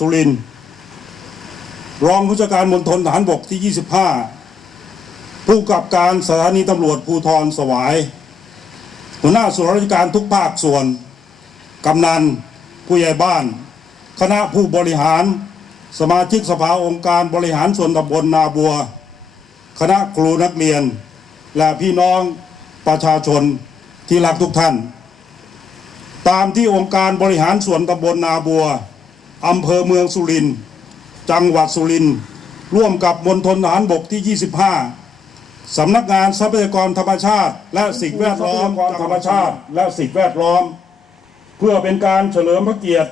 สุรินรองผู้จัดการมณฑลฐานบกที่ 25 ผู้กำกับการสถานีตำรวจภูธรสวาย หัวหน้าส่วนราชการทุกภาคส่วน กำนัน ผู้ใหญ่บ้าน คณะผู้บริหาร สมาชิกสภาองค์การบริหารส่วนตำบลนาบัว คณะครูนักเรียน และพี่น้องประชาชนที่รักทุกท่าน ตามที่องค์การบริหารส่วนตำบลนาบัว อำเภอเมืองสุรินทร์จังหวัดสุรินทร์ร่วมกับมณฑลทหารบกที่ 25 สำนักงานทรัพยากรธรรมชาติ และสิ่งแวดล้อมธรรมชาติ และสิ่งแวดล้อม เพื่อเป็นการเฉลิมพระเกียรติ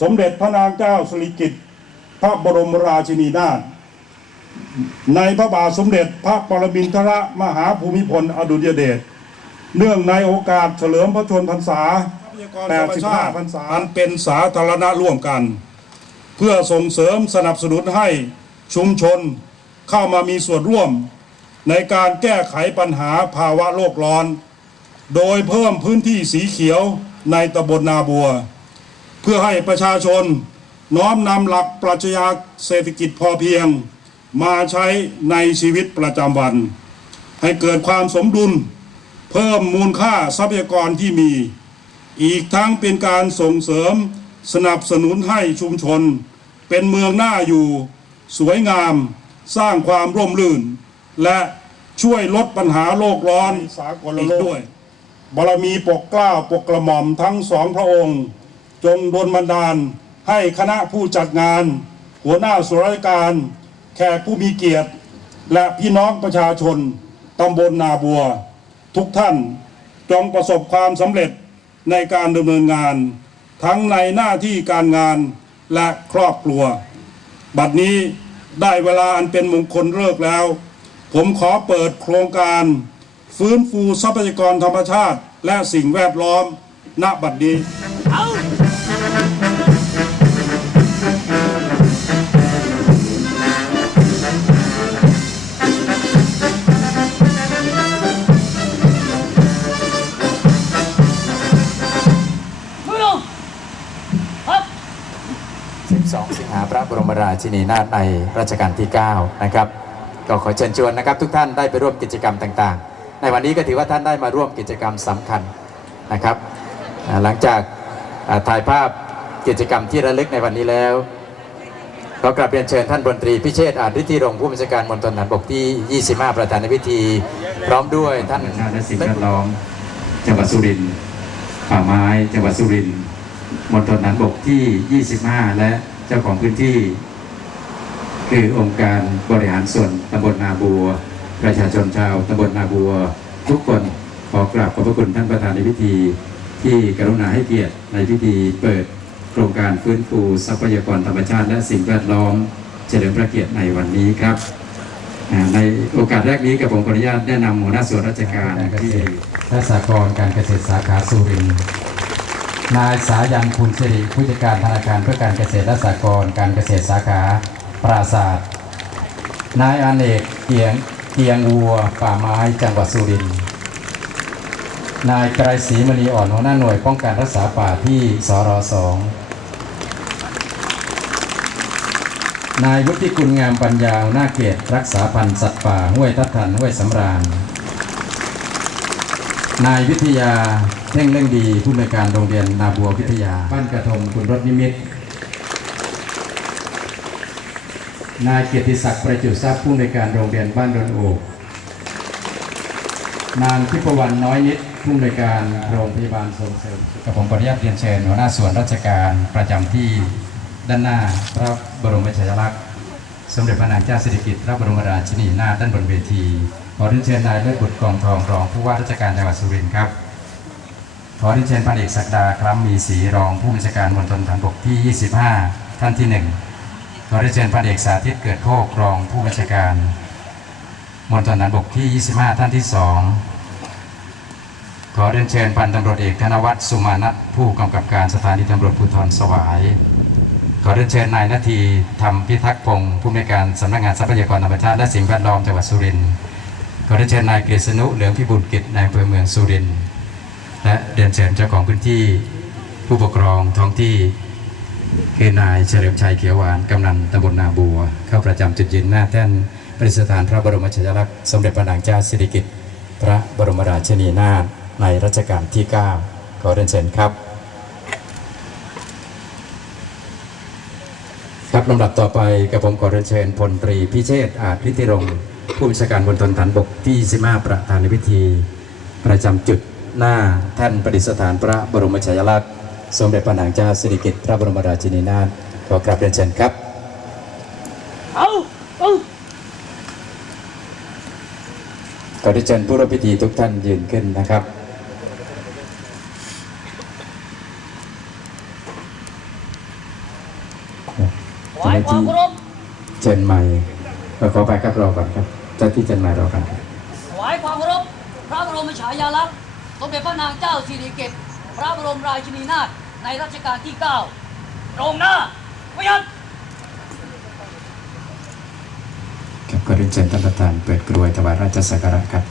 สมเด็จพระนางเจ้าสิริกิติ์พระบรมราชินีนาถในพระบาทสมเด็จพระปรมินทรมหาภูมิพลอดุลยเดชเนื่องในโอกาสเฉลิมพระชนมพรรษา 85พรรษาอันเป็นสาธารณะร่วมกัน เพื่อส่งเสริมสนับสนุนให้ชุมชนเข้ามามีส่วนร่วม ในการแก้ไขปัญหาภาวะโลกร้อน โดยเพิ่มพื้นที่สีเขียวในตำบลนาบัว เพื่อให้ประชาชนน้อมนำหลักปรัชญาเศรษฐกิจพอเพียง มาใช้ในชีวิตประจำวัน ให้เกิดความสมดุล เพิ่มมูลค่าทรัพยากรที่มี อีกทั้งเป็นการส่งเสริมสนับสนุนให้ชุมชน เป็นเมืองน่าอยู่ สวยงาม สร้างความร่มรื่น และช่วยลดปัญหาโลกร้อนสากลโลกด้วยบารมีปกเกล้าปกกระหม่อมทั้งสองพระองค์ จงดลบันดาลให้คณะผู้จัดงาน หัวหน้าส่วนราชการ แขกผู้มีเกียรติ และพี่น้องประชาชนตำบลนาบัว ทุกท่านจงประสบความสำเร็จ ในการดำเนินงาน ทั้งในหน้าที่การงานและครอบครัว บัดนี้ได้เวลาอันเป็นมงคลเลิกแล้ว ผมขอเปิดโครงการ ฟื้นฟูทรัพยากรธรรมชาติ และสิ่งแวดล้อมณบัดนี้ 12 สิงหาพระบรมราชินีนาถในรัชกาลที่ 9 นะครับ ก็ขอเชิญชวนนะครับ ทุกท่านได้ไปร่วมกิจกรรมต่างๆ ในวันนี้ก็ถือว่าท่านได้มาร่วมกิจกรรมสำคัญนะครับ หลังจากถ่ายภาพกิจกรรมที่ระลึกในวันนี้แล้วขอกราบเรียนเชิญท่านบนตรีพิเชษฐ์อาจฤทธิรงผู้บัญชาการมณฑลทหารบกที่ 25 ประธานในพิธี พร้อมด้วยท่านธรรมชาติและสิ่งแวดล้อมจังหวัดสุรินทร์ป่าไม้จังหวัดสุรินทร์ มณฑลฐานบกที่ 25 และเจ้าของพื้นที่ คือองค์การบริหารส่วนตำบลนาบัว ประชาชนชาวตำบลนาบัว ทุกคนขอกราบขอบพระคุณท่านประธานในพิธี ที่กรุณาให้เกียรติในพิธีเปิดโครงการฟื้นฟูทรัพยากรธรรมชาติ และสิ่งแวดล้อม เฉลิมพระเกียรติในวันนี้ครับอ่าในโอกาสแรกนี้กับผมขออนุญาตแนะนำหัวหน้าส่วนราชการการเกที่ษตรและสหกรณ์การเกษตรสาขาสุรินทร์ นายสายันคุณสิริผู้จัดการธนาคารเพื่อการเกษตรและสหกรณ์การเกษตรสาขาปราศาสตร์นายอเนกเกียงเกียงวัวป่าไม้จังหวัดสุรินทร์นายไกรศรีมณีอ่อนหัวหน้าหน่วยป้องกันรักษาป่าที่สรสองนายวุฒิกุลงามปัญญาหน้าเขตรักษาพันธุ์สัตว์ป่าห้วยทับทันห้วยสำราญ นายวิทยา เท่งเร่งดีผู้อำนวยการโรงเรียนนาบัววิทยา บ้านกระทงคุณรถนิมิตนายเกียรติศักดิ์ประจุทรัพย์ผู้อำนวยการโรงเรียนบ้านดอนโอกนางทิพวรรณน้อยนิดผู้อำนวยการโรงพยาบาลส่งเสริมกับผมขออนุญาตเรียนเชิญหัวหน้าส่วนราชการประจำที่ด้านหน้าพระบรมฉายาลักษณ์สมเด็จพระนางเจ้าสิริกิติ์พระบรมราชินีนาถด้านบนเวทีขอเรียนเชิญนายเลิศบุตรกองทองรองผู้ว่าราชการจังหวัดสุรินทร์ครับ ขอเรียนเชิญพันเอกศักดาคล้ำมีศรีรองผู้บัญชาการมณฑลฐานบกที่ 25 ท่านที่หนึ่งขอเรียนเชิญพันเอกสาธิตเกิดโภครองผู้บัญชาการมณฑลฐานบกที่ 25 ท่านที่สองขอเรียนเชิญพันตำรวจเอกธนวัฒน์สุมานัทผู้กำกับการสถานีตำรวจภูธรสวาย ขอเรียนเชิญนายนาทีธรรมพิทักษ์พงศ์ผู้อำนวยการสำนักงานทรัพยากรธรรมชาติและสิ่งแวดล้อมจังหวัดสุรินทร์ขอเรียนเชิญนายกฤษณุเหลืองพิบูลกิจนายอำเภอเมืองสุรินทร์ และเรียนเชิญเจ้าของพื้นที่ผู้ปกครองท้องที่คือนายเฉลิมชัยเขียวหวานกำนันตำบลนาบัว เข้าประจำจุดยืนหน้าแท่นประดิษฐานพระบรมฉายาลักษณ์สมเด็จพระนางเจ้าสิริกิติ์พระบรมราชินีนาถในรัชกาลที่ 9 ขอเรียนเชิญครับ ครับลำดับต่อไปกับผมขอเรียนเชิญพลตรีพิเชษฐ์อาจฤทธิรงผู้บัญชาการบนทนฐานบกที่ 25 ประธานในพิธี ประจำจุด หน้าแท่นประดิษฐานพระบรมฉายาลักษณ์สมเด็จพระนางเจ้าสิริกิติ์พระบรมราชินีนาถขอกราบเรียนเชิญครับ เอาเอาขอเรียนเชิญผู้ร่วมพิธีทุกท่านยืนขึ้นนะครับถวายความเคารพเชิญใหม่เอ่อขอไปครับรอก่อนครับเจ้าที่เชิญใหม่รอก่อนครับถวายความเคารพพระบรมฉายาลักษณ์ สมเด็จพระนางเจ้าสิริกิติ์พระบรมราชินีนาถในรัชกาลที่ 9 ตรงหน้าพยัญครับขอเรียนเชิญท่านประธานเปิดกรวยถวายราชสักการะครับ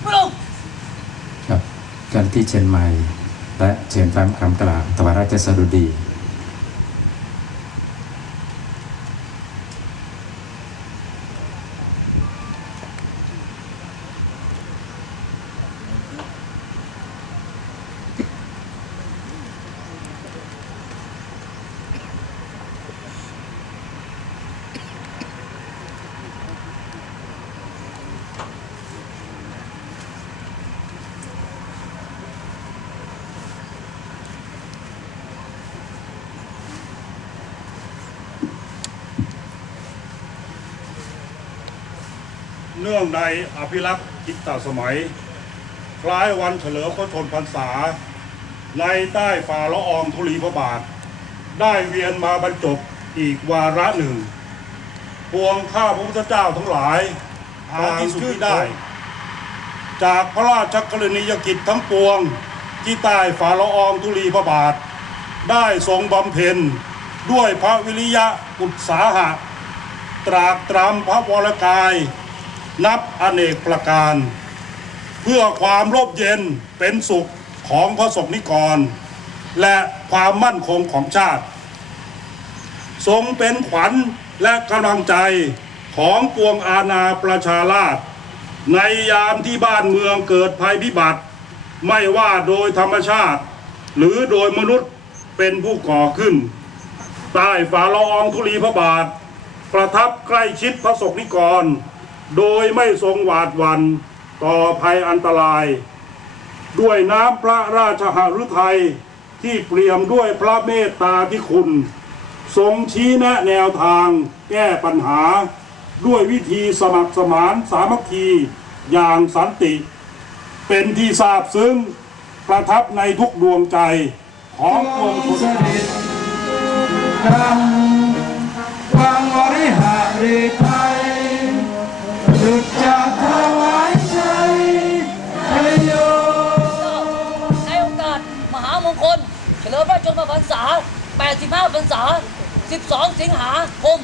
ไม่ลงครับเจ้าหน้าที่เชิญใหม่ และเชิญฟ้ามคำกล่าวตวาราชสดุดี เนื่องในอภิรักษ์จิตตสมัย คล้ายวันเฉลิมพระชนพรรษา ในใต้ฝ่าละอองธุลีพระบาท ได้เวียนมาบรรจบอีกวาระหนึ่งปวงข้าพระพุทธเจ้าทั้งหลายหาที่สุดที่ได้ จากพระราชกรณียกิจทั้งปวงที่ใต้ฝ่าละอองธุลีพระบาท ได้ทรงบำเพ็ญด้วยพระวิริยะอุตสาหะ ตรากตรำพระวรกาย นับอเนกประการ เพื่อความร่มเย็นเป็นสุขของพระสงฆ์นิกร และความมั่นคงของชาติ ทรงเป็นขวัญและกำลังใจของปวงอาณาประชาราษฎรในยามที่บ้านเมืองเกิดภัยพิบัติ ไม่ว่าโดยธรรมชาติ หรือโดยมนุษย์เป็นผู้ก่อขึ้น ใต้ฝ่าละอองธุลีพระบาท ประทับใกล้ชิดพระศกนิกร โดยไม่ทรงหวาดหวันต่อภัยอันตราย ด้วยน้ำพระราชหฤทัยที่เปี่ยมด้วยพระเมตตาธิคุณ ทรงชี้แนะแนวทางแก้ปัญหา ด้วยวิธีสมัครสมานสามัคคีอย่างสันติ เป็นที่ทราบซึ้งประทับในทุกดวงใจของปวงชนดังวังวริหาริไทย หยุดจากถวายใจพระโยในโอกาสมหามงคล เฉลิมพระชนมพรรษา 85 พรรษา 12 สิงหาคม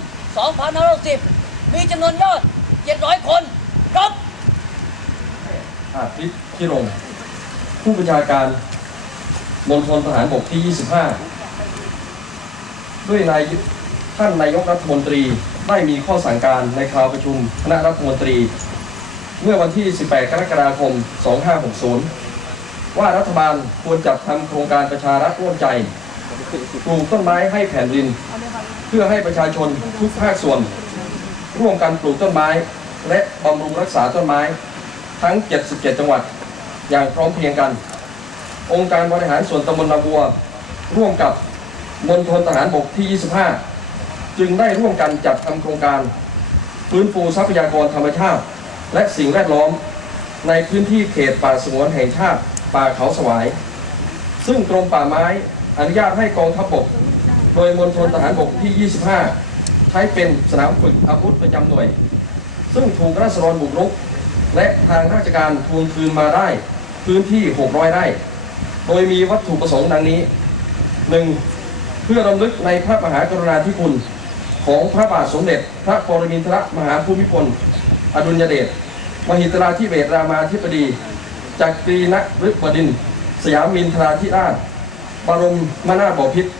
2560 มีจำนวนยอด 700 คนครับอาทิตย์พิรมผู้บัญชาการมณฑลทหารบกที่ 25 ด้วยนายท่านนายกรัฐมนตรี ได้มีข้อสั่งการในคราวประชุมคณะรัฐมนตรี เมื่อวันที่ 18 กรกฎาคม 2560 ว่ารัฐบาลควรจัดทำโครงการประชารัฐร่วมใจปลูกต้นไม้ให้แผ่นดิน เพื่อให้ประชาชนทุกภาคส่วน ร่วมกันปลูกต้นไม้ และบำรุงรักษาต้นไม้ ทั้ง 77 จังหวัด อย่างพร้อมเพรียงกัน องค์การบริหารส่วนตำบลนาบัว ร่วมกับมณฑลทหารบกที่ 25 จึงได้ร่วมกันจัดทำโครงการฟื้นฟูทรัพยากรธรรมชาติ และสิ่งแวดล้อม ในพื้นที่เขตป่าสงวนแห่งชาติ ป่าเขาสวาย ซึ่งกรมป่าไม้อนุญาตให้กองทัพบก โดยมณฑลทหารบกที่ 25 ใช้เป็นสนามฝึกอาวุธประจำหน่วย ซึ่งถูกราษฎรบุกรุก และทางราชการทวงคืนมาได้พื้นที่ 600 ไร่ โดยมีวัตถุประสงค์ดังนี้ 1. เพื่อรำลึกในพระมหากรุณาธิคุณ ของพระบาทสมเด็จ พระปรมินทรมหาภูมิพล อดุลยเดชมหิตราธิเบศรามาธิบดีจากกรีนฤบดิน สยามมินทราธิราช บรมมนาบพิตร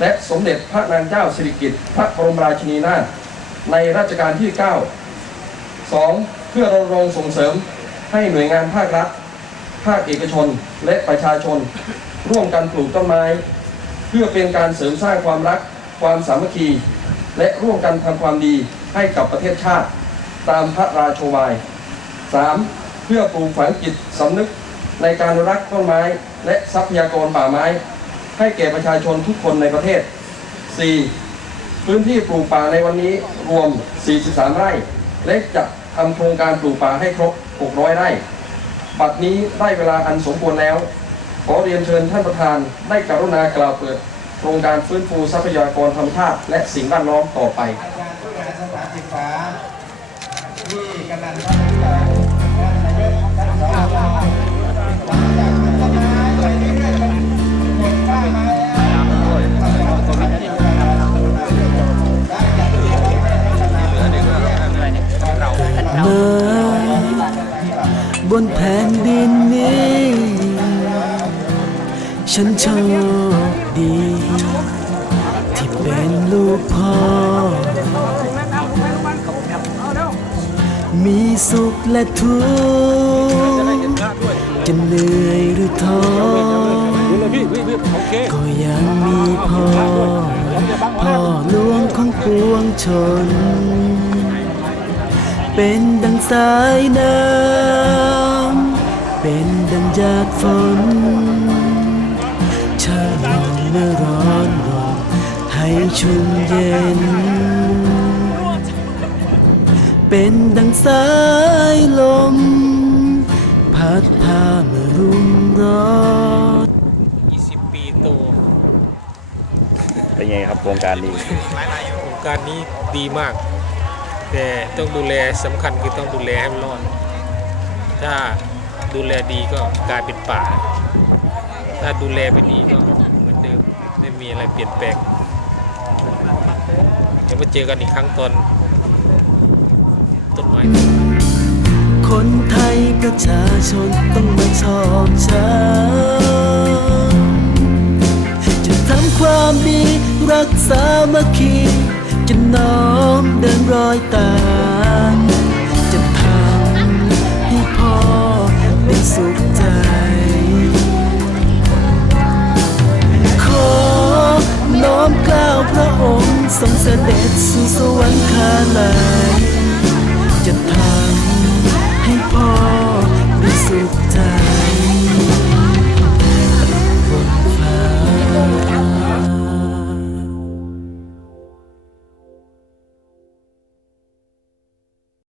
และสมเด็จพระนางเจ้าสิริกิติ์พระบรมราชินีนาถในรัชกาลที่ 9 2. เพื่อรณรงค์ส่งเสริมให้หน่วยงานภาครัฐ ภาคเอกชนและประชาชน ร่วมกันปลูกต้นไม้ เพื่อเป็นการเสริมสร้างความรัก ความสามัคคี และร่วมกันทำความดีให้กับประเทศชาติ ตามพระราโชบาย 3. เพื่อปลูกฝังจิตสำนึกในการรักต้นไม้ และทรัพยากรป่าไม้ ให้แก่ประชาชนทุกคนในประเทศ 4. พื้นที่ปลูกป่าในวันนี้รวม 43 ไร่ และจะทำโครงการปลูกป่าให้ครบ 600 ไร่บัดนี้ได้เวลาอันสมควรแล้ว ขอเรียนเชิญท่านประธานได้กรุณากล่าวเปิด ครงการฟื้นฟูทรัพยากรธรรมชาติและสิ่งแวดล้อมต่อไปการผู้บริหารสถานศึกษาที่กำลังท่านผู้การท่านนายกท่านสวหลังจากต้นไม้ไปเรื่อยๆมันหมดป้าม้แล้วท่านรอร์บนแผ่นดินนี้ ฉันชคดี มีสุขและทุกข์จะเหนื่อยหรือท้อก็ยังมีพ่อ พ่อหลวงของปวงชน เป็นดังสายน้ำเป็นดังหยาดฝนช่างมองเมื่อรอ ชุ่มเย็น เป็นดังสายลม พัดพาเมื่อรุ่มร้อน20 ปีโตเป็นไงครับโครงการนี้โครงการนี้ดีมาก แต่ต้องดูแลสำคัญคือต้องดูแลให้มันรอด ถ้าดูแลดีก็กลายเป็นป่า ถ้าดูแลไม่ดีก็เหมือนเดิมไม่มีอะไรเปลี่ยนแปลง เดี๋ยวมาเจอกันอีกครั้งตอนต้นไม้คนไทยประชาชนต้องมาชอบช้ำจะทำความดีรักษามัคคีจะน้อมเดินรอยตามจะทำให้พ่อได้สุข